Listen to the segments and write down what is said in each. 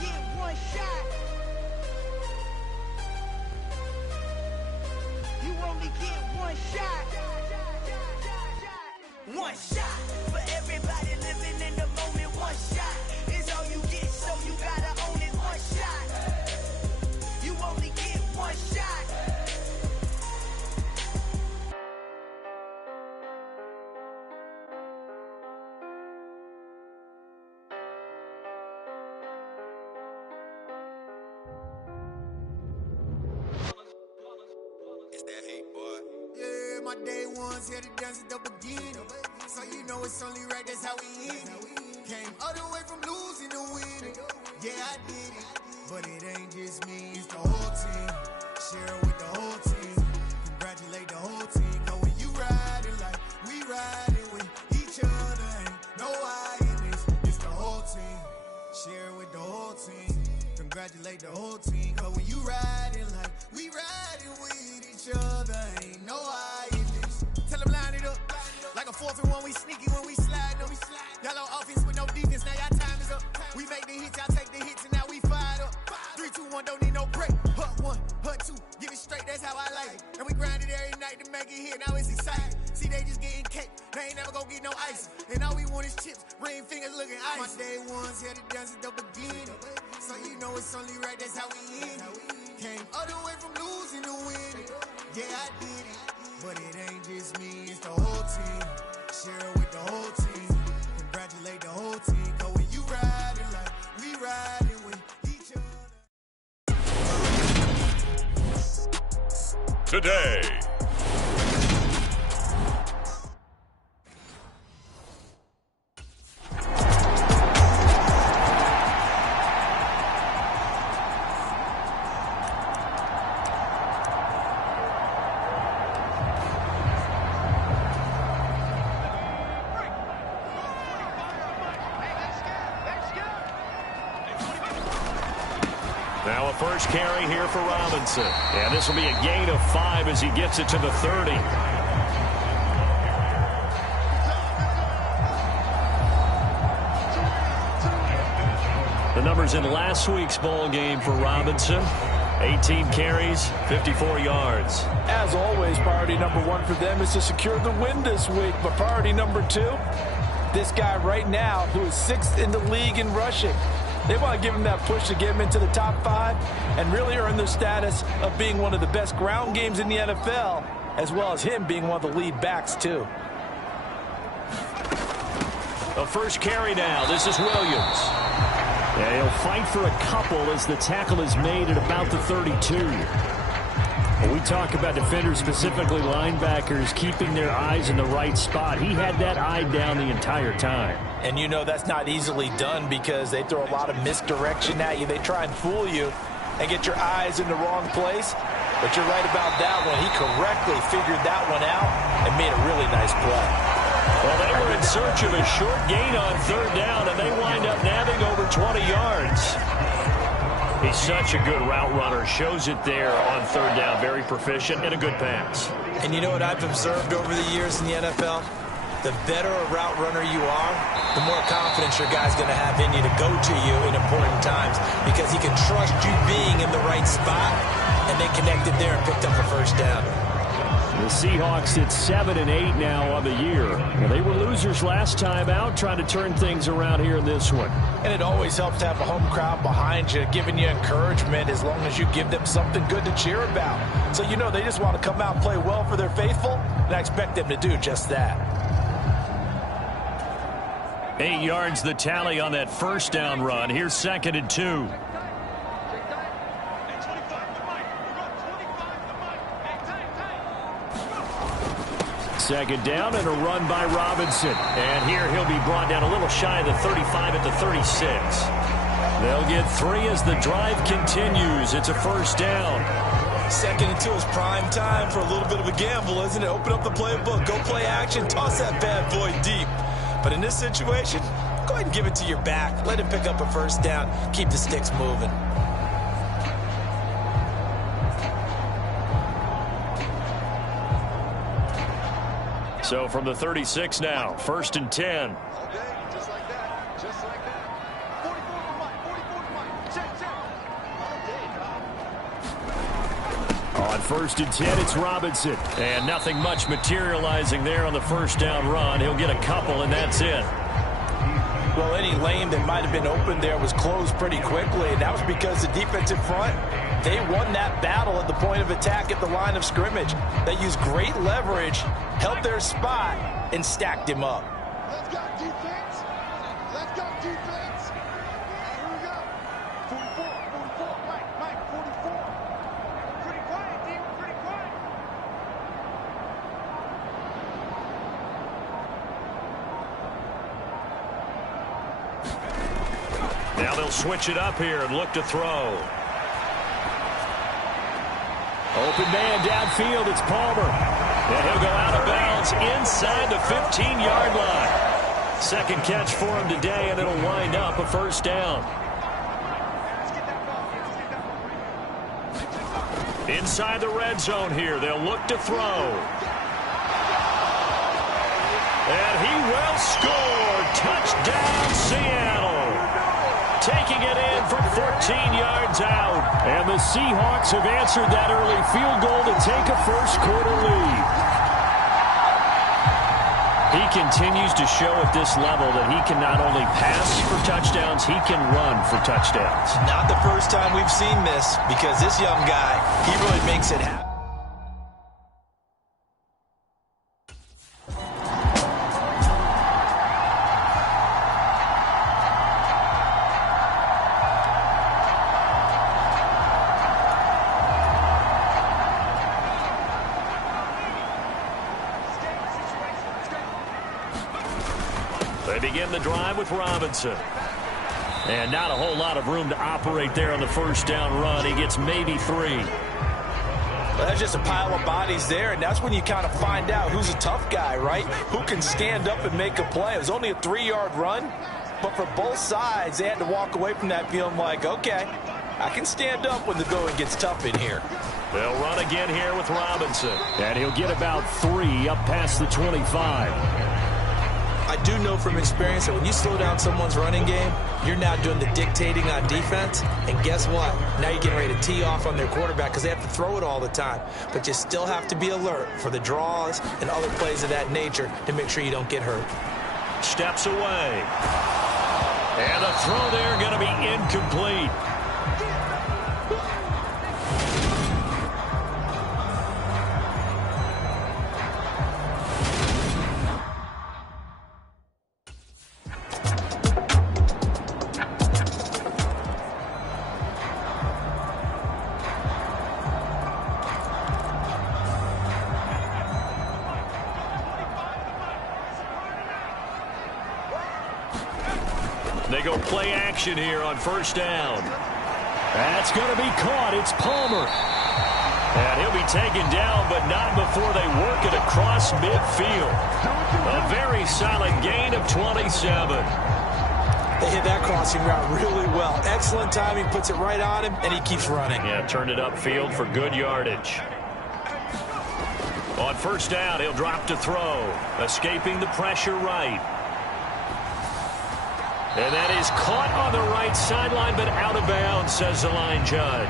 get one shot. You only get one shot. One shot for everybody living in the moment. One shot is all you get, so you gotta own it. One shot. You only get one shot. Yeah, my day ones here to dance at the beginning. So you know it's only right, that's how we end it. Came all the way from losing to winning. Yeah, I did it. But it ain't just me, it's the whole team. Share it with the whole team. Congratulate the whole team. Cause when you riding like we riding with each other, ain't no I in this. It's the whole team. Share it with the whole team. Congratulate the whole team. Cause when you riding like we riding with each other, ain't no I in this. Tell them line it up. Like a 4th and 1, we sneaky when we slide them. Y'all on offense with no defense, now y'all time is up. We make the hits, y'all take the hits, and now we fired up. 3, 2, 1, don't need no break. Hut 1, hut 2, give it straight, that's how I like it. And we grind it every night to make it hit, now it's exciting. See, they just getting cake, they ain't never gonna get no ice. And all we want is chips, ring fingers looking ice. My day ones here to dance at the beginning. So you know it's only right, that's how we end it. Came all the way from losing to winning. Yeah, I did it. But it ain't just me, it's the whole team. Share it with the whole team. Congratulate the whole team. Cause when you riding like we riding with each other. Today. Now a first carry here for Robinson. And this will be a gain of 5 as he gets it to the 30. The numbers in last week's ball game for Robinson. 18 carries, 54 yards. As always, priority number 1 for them is to secure the win this week. But priority number 2, this guy right now who is 6th in the league in rushing. They want to give him that push to get him into the top 5 and really earn the status of being one of the best ground games in the NFL, as well as him being one of the lead backs, too. The first carry now. This is Williams. Yeah, he'll fight for a couple as the tackle is made at about the 32. When we talk about defenders, specifically linebackers, keeping their eyes in the right spot, he had that eye down the entire time. And you know that's not easily done because they throw a lot of misdirection at you. They try and fool you and get your eyes in the wrong place. But you're right about that one. He correctly figured that one out and made a really nice play. Well, they were in search of a short gain on 3rd down, and they wind up nabbing over 20 yards. He's such a good route runner. Shows it there on 3rd down. Very proficient and a good pass. And you know what I've observed over the years in the NFL? The better a route runner you are, the more confidence your guy's going to have in you to go to you in important times because he can trust you being in the right spot, and they connected there and picked up a first down. The Seahawks sit 7-8 now on the year. Well, they were losers last time out, trying to turn things around here in this one. And it always helps to have a home crowd behind you, giving you encouragement as long as you give them something good to cheer about. So you know they just want to come out and play well for their faithful, and I expect them to do just that. 8 yards the tally on that first down run. Here's 2nd and 2. Second down and a run by Robinson. And here he'll be brought down a little shy of the 35 at the 36. They'll get 3 as the drive continues. It's a first down. 2nd and 2 is prime time for a little bit of a gamble, isn't it? Open up the playbook, go play action, toss that bad boy deep. But in this situation, go ahead and give it to your back. Let him pick up a first down. Keep the sticks moving. So from the 36 now, 1st and 10. On 1st and 10, it's Robinson. And nothing much materializing there on the first down run. He'll get a couple, and that's it. Well, any lane that might have been open there was closed pretty quickly, and that was because the defensive front, they won that battle at the point of attack at the line of scrimmage. They used great leverage, held their spot, and stacked him up. Let's go, defense. Let's go, defense. Here we go. 44, Mike, 44. Pretty quiet, D. Pretty quiet. Now they'll switch it up here and look to throw. Open man downfield, it's Palmer. And he'll go out of bounds inside the 15-yard line. Second catch for him today, and it'll wind up a first down. Inside the red zone here, they'll look to throw. And he will score. Touchdown, Seattle. Taking it in from 14 yards out. And the Seahawks have answered that early field goal to take a first-quarter lead. He continues to show at this level that he can not only pass for touchdowns, he can run for touchdowns. Not the first time we've seen this, because this young guy, he really makes it happen. They begin the drive with Robinson. And not a whole lot of room to operate there on the first down run. He gets maybe 3. Well, that's just a pile of bodies there, and that's when you kind of find out who's a tough guy, right? Who can stand up and make a play. It was only a 3-yard run, but for both sides, they had to walk away from that feeling like, okay, I can stand up when the going gets tough in here. They'll run again here with Robinson. And he'll get about 3 up past the 25. I do know from experience that when you slow down someone's running game, you're now doing the dictating on defense. And guess what? Now you're getting ready to tee off on their quarterback because they have to throw it all the time. But you still have to be alert for the draws and other plays of that nature to make sure you don't get hurt. Steps away. And the throw there going to be incomplete. They go play action here on first down. That's going to be caught. It's Palmer. And he'll be taken down, but not before they work it across midfield. A very solid gain of 27. They hit that crossing route really well. Excellent timing, puts it right on him, and he keeps running. Yeah, turned it upfield for good yardage. On first down, he'll drop to throw. Escaping the pressure right. And that is caught on the right sideline, but out of bounds, says the line judge.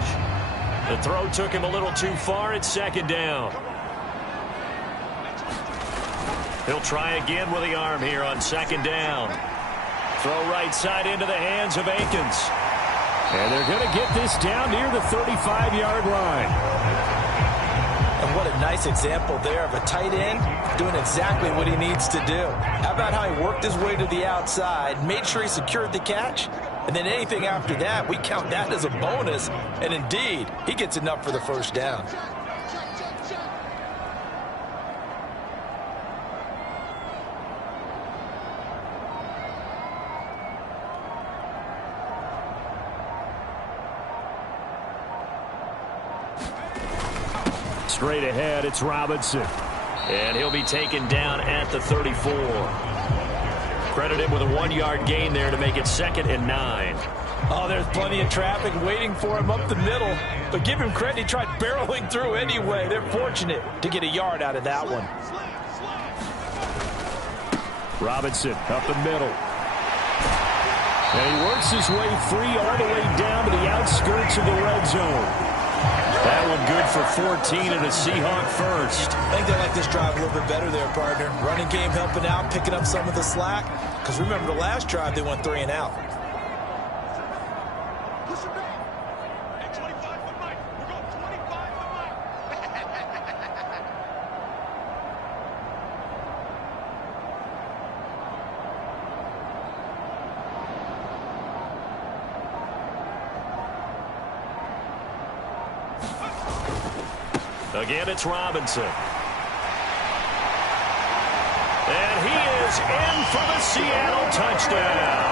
The throw took him a little too far. It's second down. He'll try again with the arm here on second down. Throw right side into the hands of Akins. And they're going to get this down near the 35-yard line. And what a nice example there of a tight end doing exactly what he needs to do. How about how he worked his way to the outside, made sure he secured the catch, and then anything after that, we count that as a bonus. And indeed, he gets enough for the first down. Straight ahead, it's Robinson. And he'll be taken down at the 34. Credit him with a 1-yard gain there to make it 2nd and 9. Oh, there's plenty of traffic waiting for him up the middle. But give him credit, he tried barreling through anyway. They're fortunate to get a yard out of that one. Robinson up the middle. And he works his way free all the way down to the outskirts of the red zone. That will good for 14 and a Seahawk first. I think they like this drive a little bit better there, partner. Running game helping out, picking up some of the slack. Because remember, the last drive, they went 3 and out. Push it back. At 25 for Mike. We're going 25 for Mike. Again, it's Robinson. And he is in for the Seattle touchdown.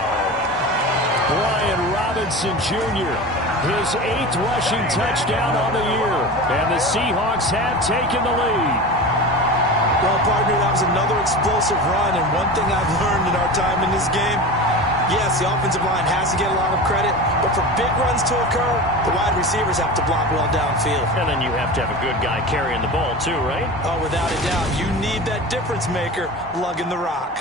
Brian Robinson Jr., his 8th rushing touchdown on the year. And the Seahawks have taken the lead. Well, partner, that was another explosive run. And one thing I've learned in our time in this game, yes, the offensive line has to get a lot of credit, but for big runs to occur, the wide receivers have to block well downfield. And then you have to have a good guy carrying the ball too, right? Oh, without a doubt. You need that difference maker lugging the rock.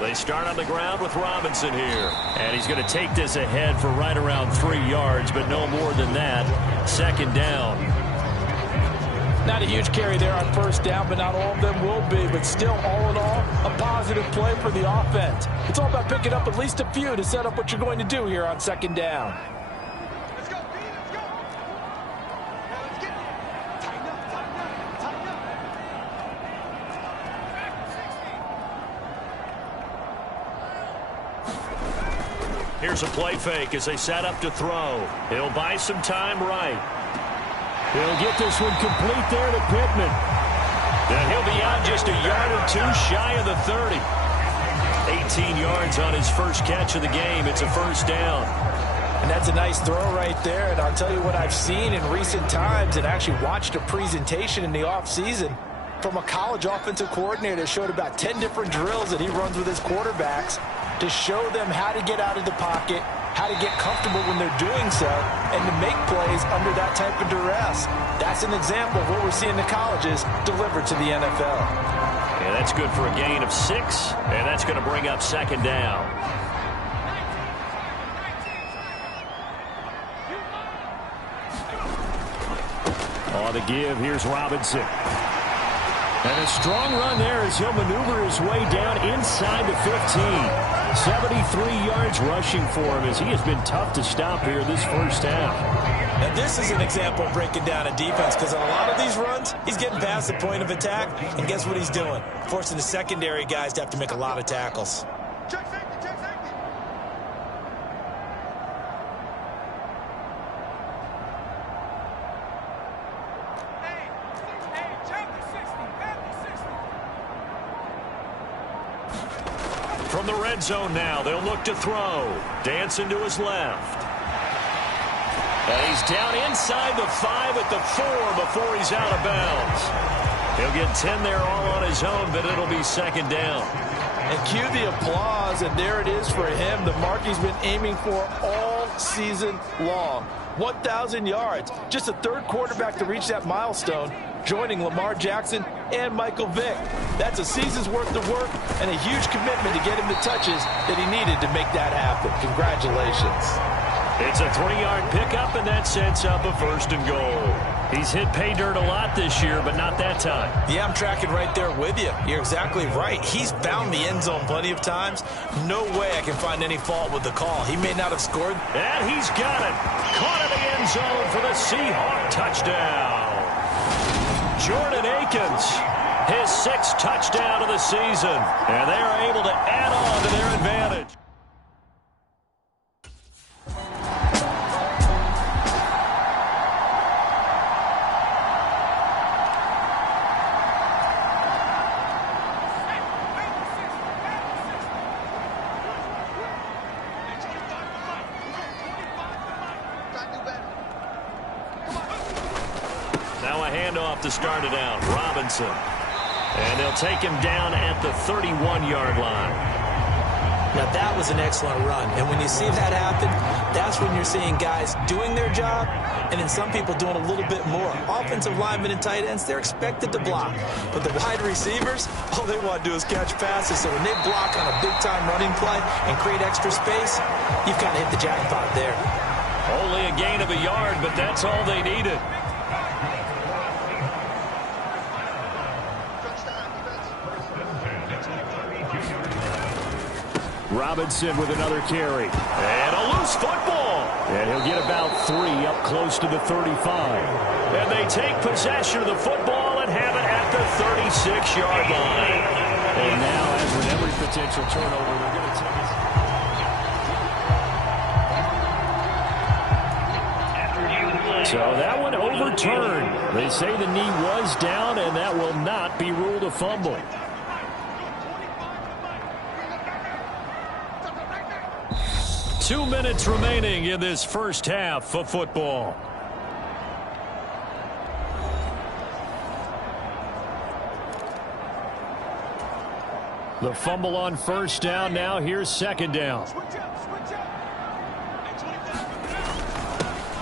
They start on the ground with Robinson here. And he's going to take this ahead for right around 3 yards, but no more than that. 2nd down. Not a huge carry there on 1st down, but not all of them will be. But still, all in all, a positive play for the offense. It's all about picking up at least a few to set up what you're going to do here on 2nd down. Let's go, B. Let's go. Now let's get it. Tighten up, tighten up, tighten up. Here's a play fake as they set up to throw. He'll buy some time right. He'll get this one complete there to Pittman. Then he'll be out just a yard or 2 shy of the 30. 18 yards on his first catch of the game. It's a 1st down. And that's a nice throw right there. And I'll tell you what I've seen in recent times and actually watched a presentation in the offseason from a college offensive coordinator that showed about 10 different drills that he runs with his quarterbacks to show them how to get out of the pocket, how to get comfortable when they're doing so, and to make plays under that type of duress. That's an example of what we're seeing in the colleges delivered to the NFL. And that's good for a gain of 6, and that's going to bring up 2nd down. On the give, here's Robinson. And a strong run there as he'll maneuver his way down inside the 15. 73 yards rushing for him as he has been tough to stop here this 1st half. And this is an example of breaking down a defense because on a lot of these runs, he's getting past the point of attack, and guess what he's doing? Forcing the secondary guys to have to make a lot of tackles. Check safety, check safety. Hey, check the 60, back the 60. From the red zone now, they'll look to throw. Dancing to his left. And he's down inside the 5 at the 4 before he's out of bounds. He'll get 10 there all on his own, but it'll be 2nd down. And cue the applause, and there it is for him. The mark he's been aiming for all season long. 1,000 yards. Just the 3rd quarterback to reach that milestone, joining Lamar Jackson and Michael Vick. That's a season's worth of work and a huge commitment to get him the touches that he needed to make that happen. Congratulations. It's a 3-yard pickup, and that sets up a 1st and goal. He's hit pay dirt a lot this year, but not that time. Yeah, I'm tracking right there with you. You're exactly right. He's found the end zone plenty of times. No way I can find any fault with the call. He may not have scored. And he's got it. Caught in the end zone for the Seahawk touchdown. Jordan Akins, his 6th touchdown of the season. And they are able to add on to their advantage. handoff to start it out. Robinson. And they'll take him down at the 31-yard line. Now, that was an excellent run. And when you see that happen, that's when you're seeing guys doing their job and then some people doing a little bit more. Offensive linemen and tight ends, they're expected to block. But the wide receivers, all they want to do is catch passes. So when they block on a big-time running play and create extra space, you've kind of hit the jackpot there. Only a gain of a yard, but that's all they needed. Robinson with another carry. And a loose football. And he'll get about 3 up close to the 35. And they take possession of the football and have it at the 36-yard line. And now, as with every potential turnover, they're going to take it. So that one overturned. They say the knee was down, and that will not be ruled a fumble. Two minutes remaining in this first half of football. The fumble on first down. Now here's second down.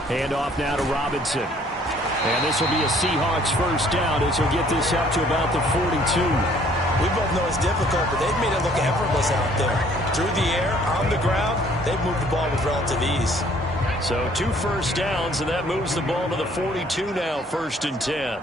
Handoff now to Robinson. And this will be a Seahawks first down as he'll get this up to about the 42. We both know it's difficult, but they've made it look effortless out there. Through the air, on the ground, they've moved the ball with relative ease. So 2 first downs, and that moves the ball to the 42 now, 1st and 10.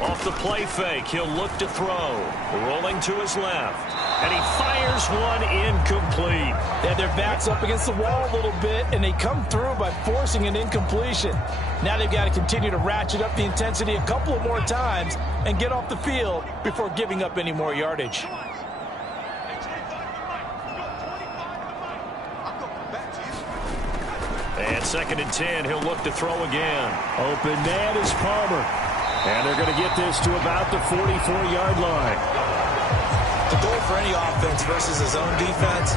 Off the play fake, he'll look to throw. Rolling to his left. And he fires one incomplete. They had their backs up against the wall a little bit, and they come through by forcing an incompletion. Now they've got to continue to ratchet up the intensity a couple of more times and get off the field before giving up any more yardage. And 2nd and 10, he'll look to throw again. Open man is Palmer. And they're going to get this to about the 44-yard line. The goal for any offense versus his own defense,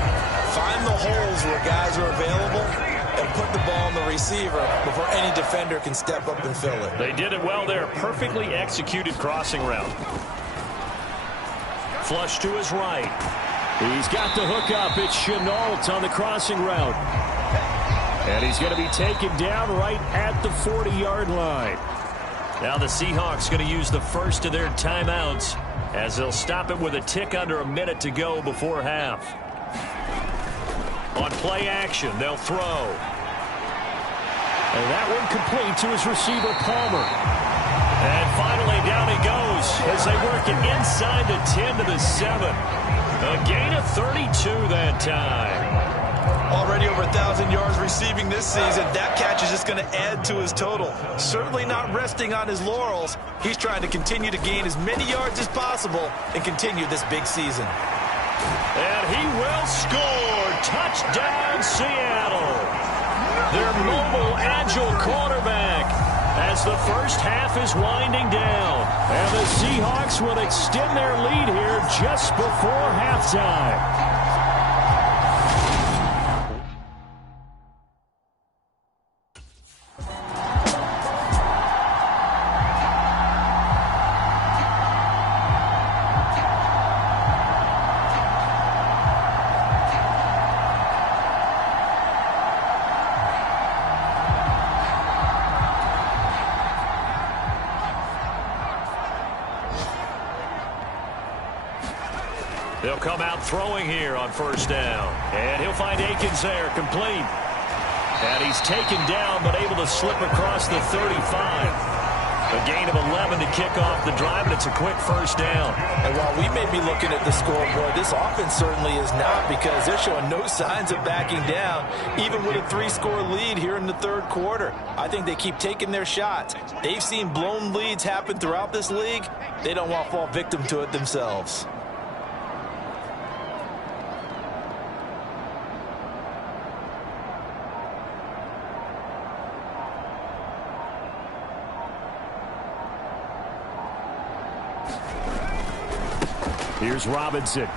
find the holes where guys are available and put the ball on the receiver before any defender can step up and fill it. They did it well there. Perfectly executed crossing route. Flush to his right. He's got the hook up. It's Chenault on the crossing route. And he's going to be taken down right at the 40-yard line. Now the Seahawks going to use the first of their timeouts as they'll stop it with a tick under a minute to go before half. On play action, they'll throw. And that one complete to his receiver, Palmer. And finally, down he goes as they work it inside the 10 to the 7. A gain of 32 that time. Already over 1,000 yards receiving this season. That catch is just going to add to his total. Certainly not resting on his laurels. He's trying to continue to gain as many yards as possible and continue this big season. And he will score. Touchdown, Seattle. Their mobile, agile quarterback as the first half is winding down. And the Seahawks will extend their lead here just before halftime. They'll come out throwing here on first down. And he'll find Akins there, complete. And he's taken down, but able to slip across the 35. A gain of 11 to kick off the drive, and it's a quick first down. And while we may be looking at the scoreboard, this offense certainly is not, because they're showing no signs of backing down, even with a 3-score lead here in the third quarter. I think they keep taking their shots. They've seen blown leads happen throughout this league. They don't want to fall victim to it themselves. Here's Robinson.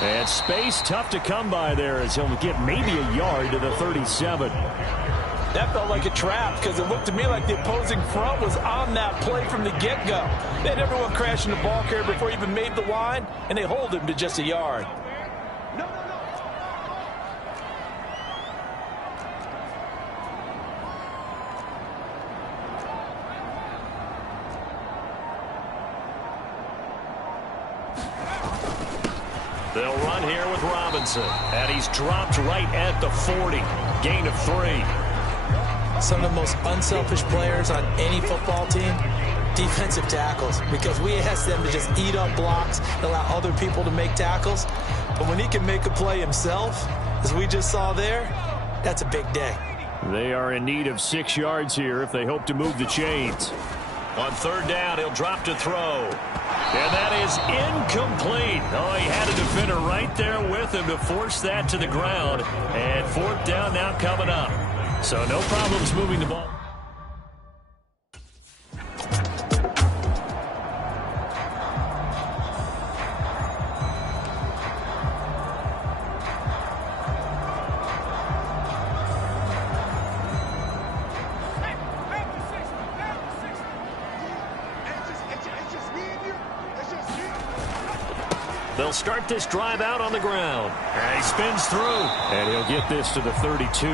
And space tough to come by there as he'll get maybe a yard to the 37. That felt like a trap because it looked to me like the opposing front was on that play from the get-go. They had everyone crashing the ball carrier before he even made the line, and they hold him to just a yard. They'll run here with Robinson, and he's dropped right at the 40. Gain of 3. Some of the most unselfish players on any football team, defensive tackles, because we ask them to just eat up blocks and allow other people to make tackles. But when he can make a play himself, as we just saw there, that's a big day. They are in need of 6 yards here if they hope to move the chains. On 3rd down, he'll drop to throw. And that is incomplete. Oh, he had a defender right there with him to force that to the ground. And 4th down now coming up. So no problems moving the ball. They'll start this drive out on the ground. And he spins through. And he'll get this to the 32.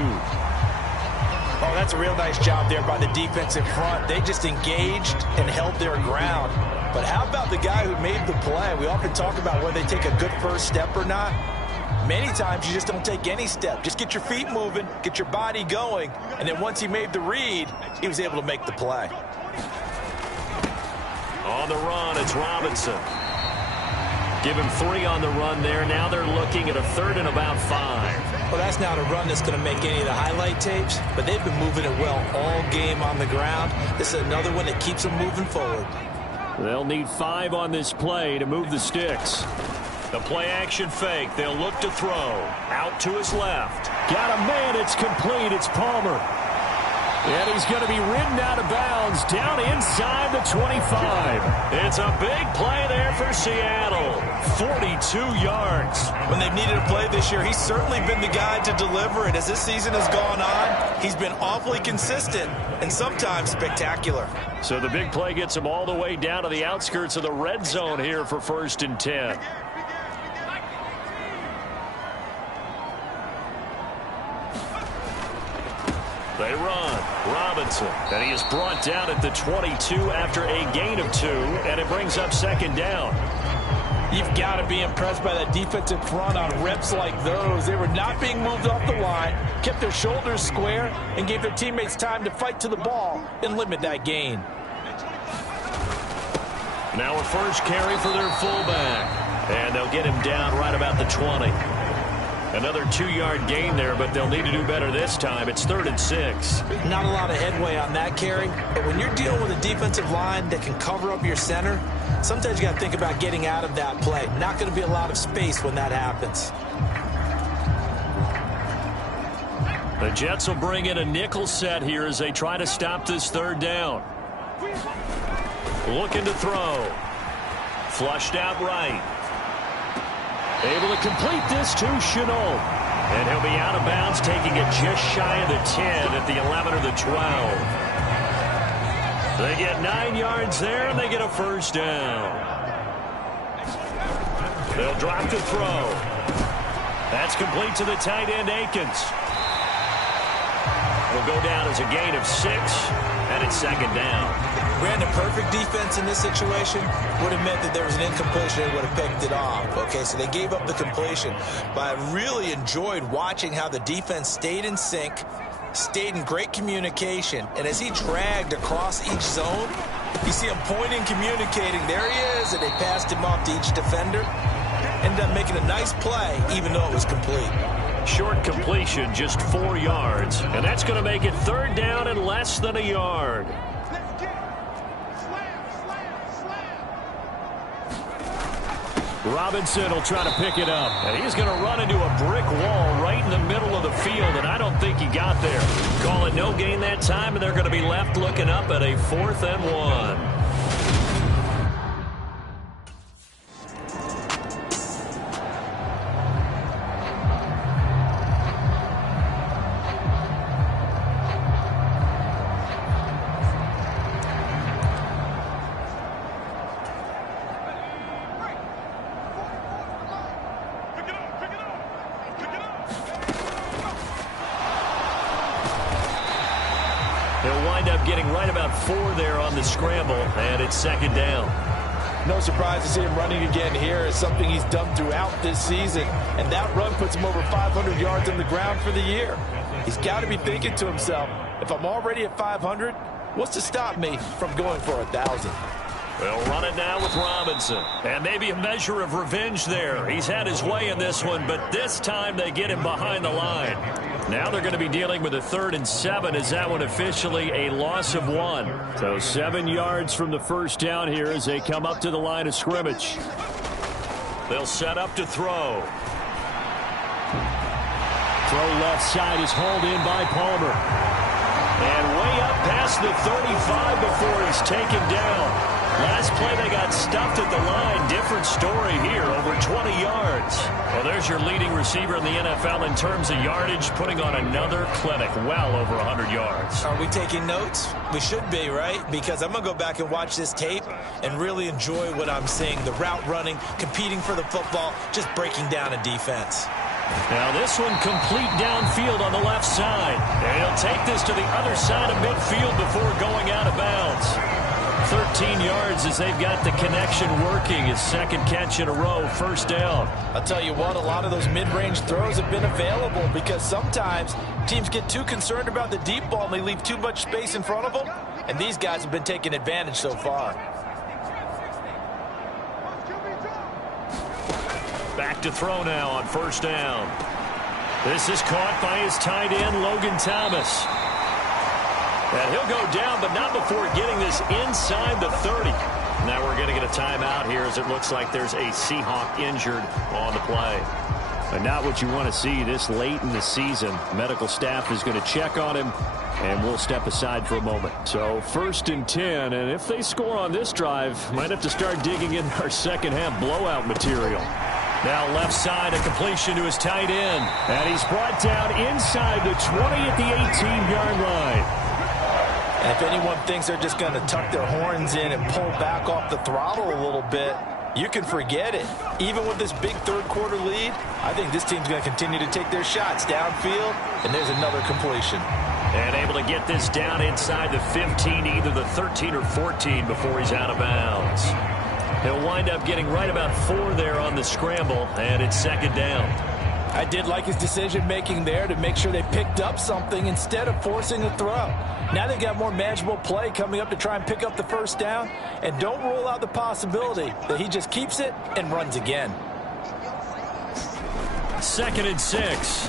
Oh, that's a real nice job there by the defensive front. They just engaged and held their ground. But how about the guy who made the play? We often talk about whether they take a good first step or not. Many times you just don't take any step. Just get your feet moving, get your body going, and then once he made the read, he was able to make the play. On the run, it's Robinson. Give him 3 on the run there. Now they're looking at a 3rd and about 5. Well, that's not a run that's going to make any of the highlight tapes, but they've been moving it well all game on the ground. This is another one that keeps them moving forward. They'll need 5 on this play to move the sticks. The play action fake. They'll look to throw. Out to his left. Got a man. It's complete. It's Palmer. And he's going to be ridden out of bounds down inside the 25. It's a big play there for Seattle. 42 yards. When they've needed a play this year, he's certainly been the guy to deliver it. As this season has gone on, he's been awfully consistent and sometimes spectacular. So the big play gets him all the way down to the outskirts of the red zone here for 1st and 10. They run. Robinson. And he is brought down at the 22 after a gain of 2. And it brings up 2nd down. You've got to be impressed by that defensive front on reps like those. They were not being moved off the line, kept their shoulders square, and gave their teammates time to fight to the ball and limit that gain. Now a first carry for their fullback. And they'll get him down right about the 20. Another 2-yard gain there, but they'll need to do better this time. It's 3rd and 6. Not a lot of headway on that carry, but when you're dealing with a defensive line that can cover up your center, sometimes you got to think about getting out of that play. Not going to be a lot of space when that happens. The Jets will bring in a nickel set here as they try to stop this 3rd down. Looking to throw. Flushed out right. Able to complete this to Chenault. And he'll be out of bounds, taking it just shy of the 10 at the 11 or the 12. They get 9 yards there, and they get a 1st down. They'll drop to throw. That's complete to the tight end, Akins. Will go down as a gain of 6, and it's 2nd down. Brandon, perfect defense in this situation would have meant that there was an incompletion and would have picked it off. Okay, so they gave up the completion. But I really enjoyed watching how the defense stayed in sync, stayed in great communication. And as he dragged across each zone, you see him pointing, communicating. There he is, and they passed him off to each defender. Ended up making a nice play, even though it was complete. Short completion, just 4 yards. And that's going to make it 3rd down and less than a yard. Robinson will try to pick it up. And he's going to run into a brick wall right in the middle of the field, and I don't think he got there. Call it no gain that time, and they're going to be left looking up at a 4th and 1. They'll wind up getting right about 4 there on the scramble, and it's second down. No surprise to see him running again here. It's something he's done throughout this season, and that run puts him over 500 yards on the ground for the year. He's got to be thinking to himself, if I'm already at 500, what's to stop me from going for 1,000? They'll run it now with Robinson. And maybe a measure of revenge there. He's had his way in this one, but this time they get him behind the line. Now they're going to be dealing with a 3rd and 7 as that one officially a loss of 1. So 7 yards from the first down here as they come up to the line of scrimmage. They'll set up to throw. Throw left side is hauled in by Palmer. And way up past the 35 before he's taken down. Last play they got stuffed at the line. Different story here, over 20 yards. Well, there's your leading receiver in the NFL in terms of yardage, putting on another clinic, well over 100 yards. Are we taking notes? We should be, right? Because I'm going to go back and watch this tape and really enjoy what I'm seeing. The route running, competing for the football, just breaking down a defense. Now this one complete downfield on the left side. And he'll take this to the other side of midfield before going out of bounds. 13 yards as they've got the connection working. His second catch in a row, first down. I'll tell you what, a lot of those mid-range throws have been available because sometimes teams get too concerned about the deep ball and they leave too much space in front of them, and these guys have been taking advantage so far. Back to throw now on first down. This is caught by his tight end, Logan Thomas. And he'll go down, but not before getting this inside the 30. Now we're going to get a timeout here as it looks like there's a Seahawk injured on the play. And not what you want to see this late in the season. Medical staff is going to check on him, and we'll step aside for a moment. So 1st and 10, and if they score on this drive, might have to start digging in our second half blowout material. Now left side, a completion to his tight end. And he's brought down inside the 20 at the 18-yard line. And if anyone thinks they're just going to tuck their horns in and pull back off the throttle a little bit, you can forget it. Even with this big third-quarter lead, I think this team's going to continue to take their shots downfield, and there's another completion. And able to get this down inside the 15, either the 13 or 14 before he's out of bounds. He'll wind up getting right about 4 there on the scramble, and it's second down. I did like his decision-making there to make sure they picked up something instead of forcing a throw. Now they've got more manageable play coming up to try and pick up the first down, and don't rule out the possibility that he just keeps it and runs again. 2nd and 6.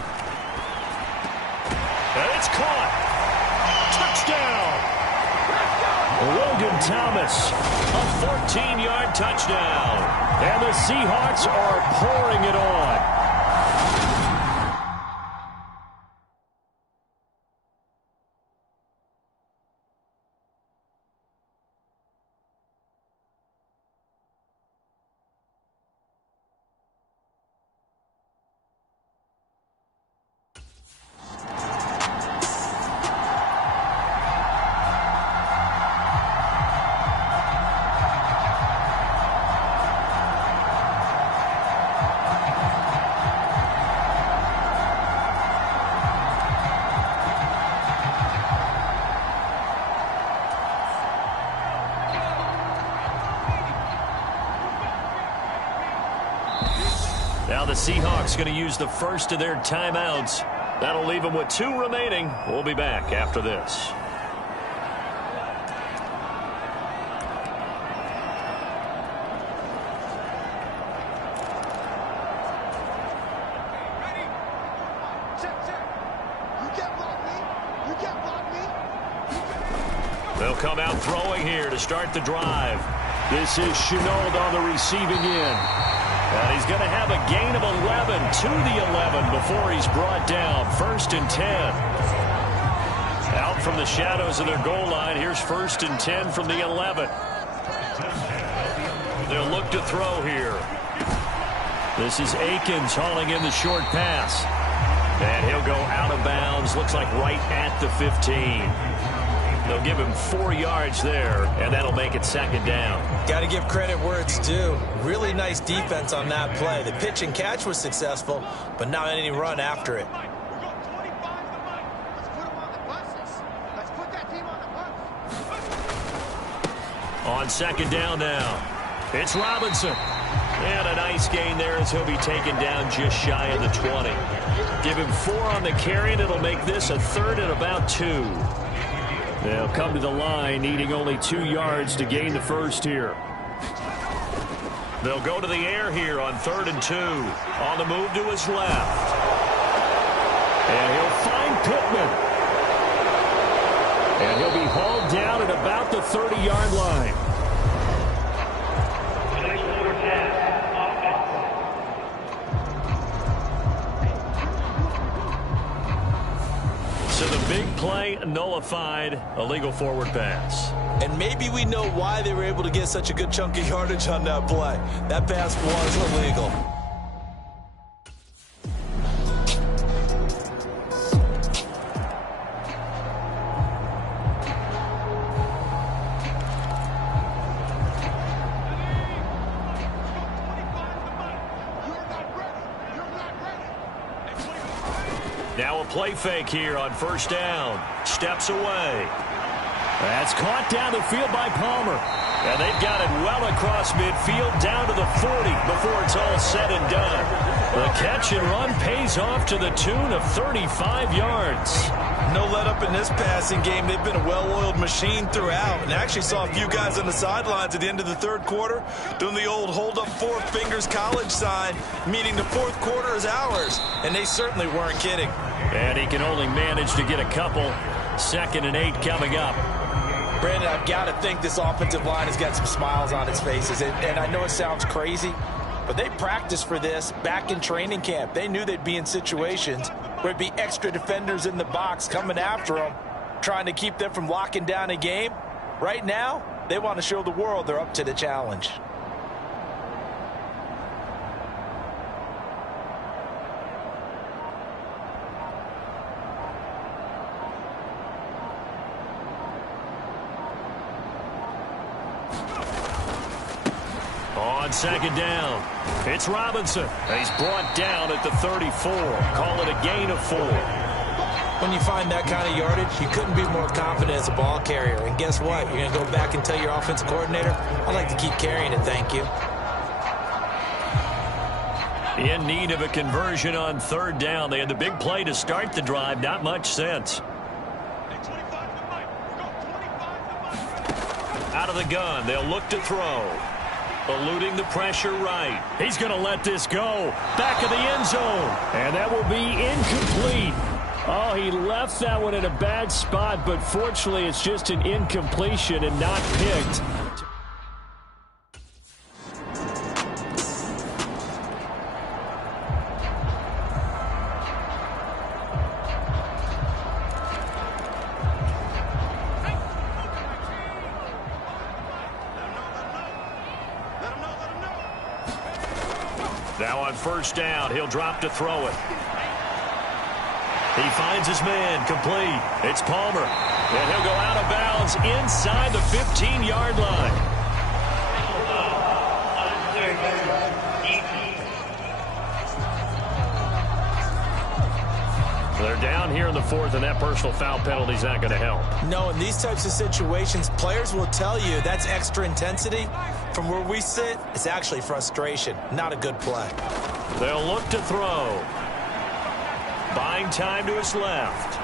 And it's caught. Touchdown. Logan Thomas, a 14-yard touchdown. And the Seahawks are pouring it on. Now the Seahawks going to use the first of their timeouts. That'll leave them with 2 remaining. We'll be back after this. They'll come out throwing here to start the drive. This is Chenault on the receiving end. And he's going to have a gain of 11 to the 11 before he's brought down. 1st and 10. Out from the shadows of their goal line. Here's 1st and 10 from the 11. They'll look to throw here. This is Akins hauling in the short pass. And he'll go out of bounds. Looks like right at the 15. They'll give him 4 yards there, and that'll make it second down. Got to give credit where it's due. Really nice defense on that play. The pitch and catch was successful, but not any run after it. Let's put them on the buses. Let's put that team on On second down now, it's Robinson. And a nice gain there as he'll be taken down just shy of the 20. Give him 4 on the carry, and it'll make this a 3rd and about 2. They'll come to the line, needing only 2 yards to gain the first here. They'll go to the air here on 3rd and 2. On the move to his left. And he'll find Pittman. And he'll be hauled down at about the 30-yard line. So the big play nullified, illegal forward pass. And maybe we know why they were able to get such a good chunk of yardage on that play. That pass was illegal. Now a play fake here on first down. Steps away. That's caught down the field by Palmer. And they've got it well across midfield down to the 40 before it's all said and done. The catch and run pays off to the tune of 35 yards. No let up in this passing game. They've been a well-oiled machine throughout. And actually saw a few guys on the sidelines at the end of the 3rd quarter doing the old hold up 4 fingers college sign, meaning the 4th quarter is ours. And they certainly weren't kidding. And he can only manage to get a couple. 2nd and 8 coming up. Brandon, I've got to think this offensive line has got some smiles on its faces. And I know it sounds crazy, but they practiced for this back in training camp. They knew they'd be in situations where it'd be extra defenders in the box coming after them, trying to keep them from locking down a game. Right now, they want to show the world they're up to the challenge. On second down, it's Robinson. He's brought down at the 34. Call it a gain of 4. When you find that kind of yardage, you couldn't be more confident as a ball carrier. And guess what? You're going to go back and tell your offensive coordinator, I'd like to keep carrying it, thank you. In need of a conversion on 3rd down. They had the big play to start the drive. Not much sense. Out of the gun, they'll look to throw. Eluding the pressure right. He's going to let this go. Back of the end zone. And that will be incomplete. Oh, he left that one in a bad spot, but fortunately it's just an incompletion and not picked. Now on first down, he'll drop to throw it. He finds his man, complete. It's Palmer. And he'll go out of bounds inside the 15-yard line. They're down here in the 4th, and that personal foul penalty is not going to help. No, in these types of situations, players will tell you that's extra intensity. From where we sit, it's actually frustration. Not a good play. They'll look to throw. Buying time to his left.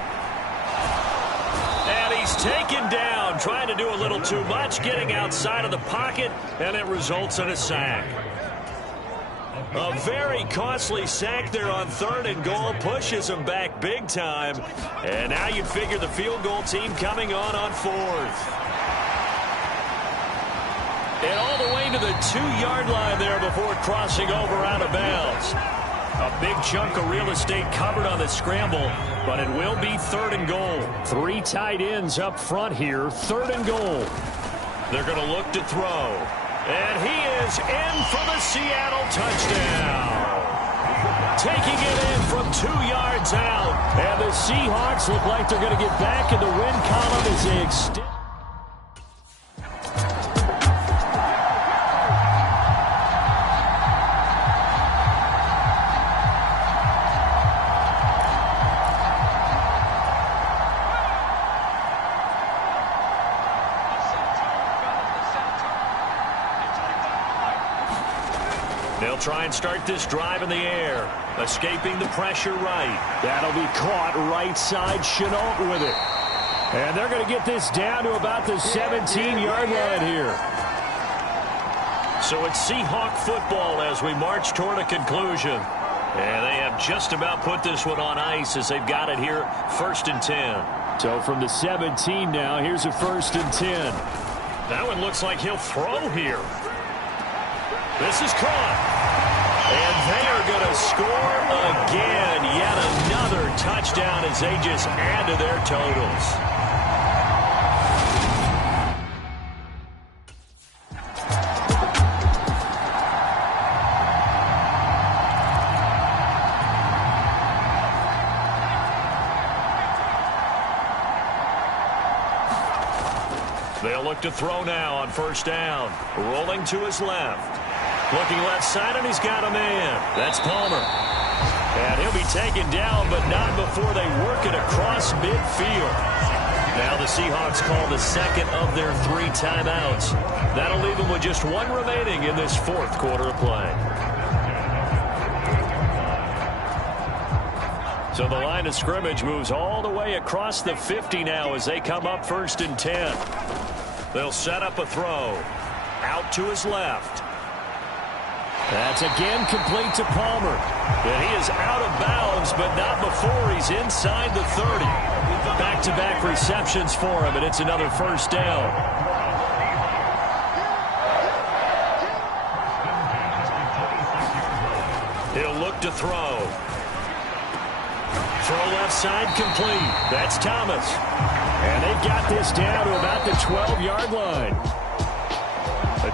And he's taken down, trying to do a little too much, getting outside of the pocket, and it results in a sack. A very costly sack there on 3rd and goal, pushes him back big time. And now you'd figure the field goal team coming on 4th. And all the way to the 2-yard line there before crossing over out of bounds. A big chunk of real estate covered on the scramble, but it will be 3rd and goal. 3 tight ends up front here, 3rd and goal. They're going to look to throw. And he is in for the Seattle touchdown. Taking it in from 2 yards out. And the Seahawks look like they're going to get back in the win column as they extend. They'll try and start this drive in the air. Escaping the pressure right. That'll be caught right side. Chenault with it. And they're going to get this down to about the 17-yard line here. So it's Seahawk football as we march toward a conclusion. And they have just about put this one on ice as they've got it here, 1st and 10. So from the 17 now, here's a 1st and 10. That one looks like he'll throw here. This is caught. And they are going to score again. Yet another touchdown as they just add to their totals. They'll look to throw now on 1st down. Rolling to his left. Looking left side, and he's got a man. That's Palmer. And he'll be taken down, but not before they work it across midfield. Now the Seahawks call the 2nd of their 3 timeouts. That'll leave them with just 1 remaining in this 4th quarter of play. So the line of scrimmage moves all the way across the 50 now as they come up 1st and 10. They'll set up a throw. Out to his left. That's again complete to Palmer. And he is out of bounds, but not before he's inside the 30. Back-to-back receptions for him, and it's another 1st down. He'll look to throw. Throw left side complete. That's Thomas. And they've got this down to about the 12-yard line.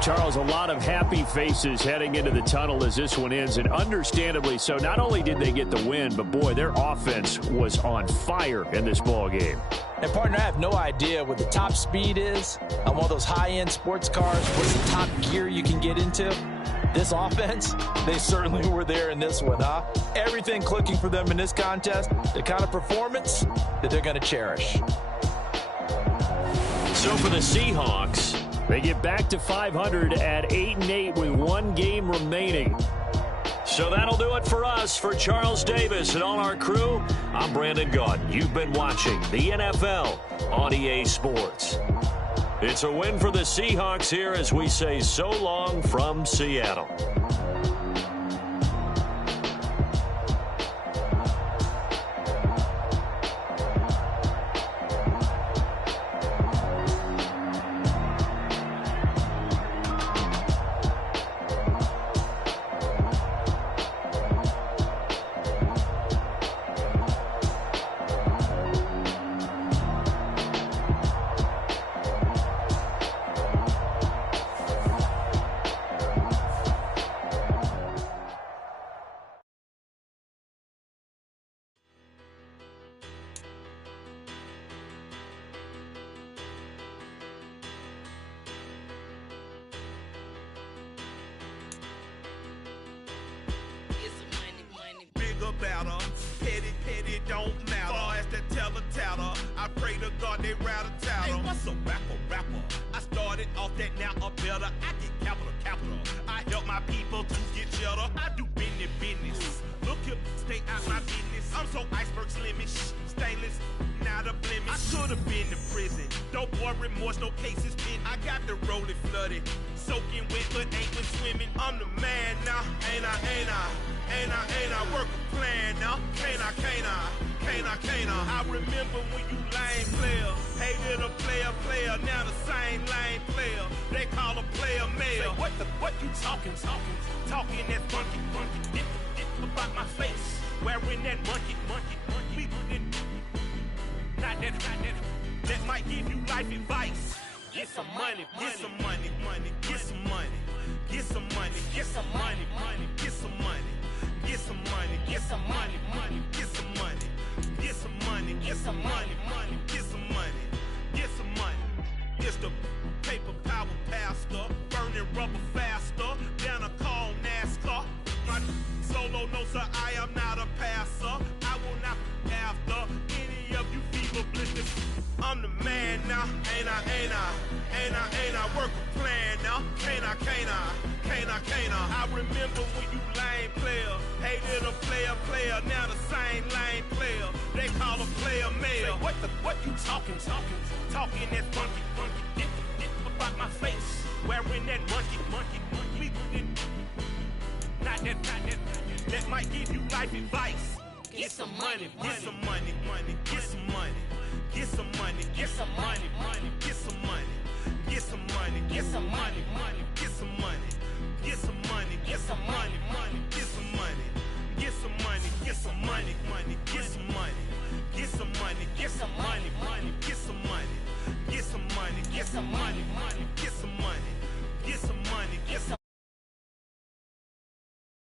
Charles, a lot of happy faces heading into the tunnel as this one ends, and understandably so. Not only did they get the win, but, boy, their offense was on fire in this ball game. And, partner, I have no idea what the top speed is on one of those high-end sports cars. What's the top gear you can get into? This offense, they certainly were there in this one, huh? Everything clicking for them in this contest, the kind of performance that they're going to cherish. So for the Seahawks, they get back to 500 at 8-8 with 1 game remaining. So that'll do it for us. For Charles Davis and all our crew, I'm Brandon Gaudin. You've been watching the NFL on EA Sports. It's a win for the Seahawks here as we say so long from Seattle. About her. Petty don't matter. Far as that teller, I pray to God they rattle tattle. Hey, what's a rapper? I started off that, now I'm better. I get capital. I help my people to get cheddar. I do business. Look here, stay out my business. I'm so iceberg slimish, stainless, not a blemish. I should have been to prison. Don't boy remorse, no cases pinned. I got the rolling flooded, soaking wet, but ain't been swimming. I'm the man now, ain't I? Work a plan now, can't I? I remember when you lame player, hated a player, now the same lame player. They call a player mayor. Say, what you talking that funky, about my face, wearing that monkey, not that might give you life advice. Get some money, get some money, get some money, get some money, get some money, get some money. Get some money, get some money, get some money, get some money, get some money, get some money, get some money. It's the paper power pastor, burning rubber faster, down a call NASCAR. My solo no sir, I am not a passer. I will not be after any of you fever blisters. I'm the man now, ain't I? Work a plan now, can't I? can't I? I remember when you lame player, hated a player, now the same lame player. They call a player mayor. What you talking that funky, about my face, wearing that monkey. Not that, that might give you life advice. Get some money, get some money, get some money, get some money, get some money, get some money, get some money, get some money.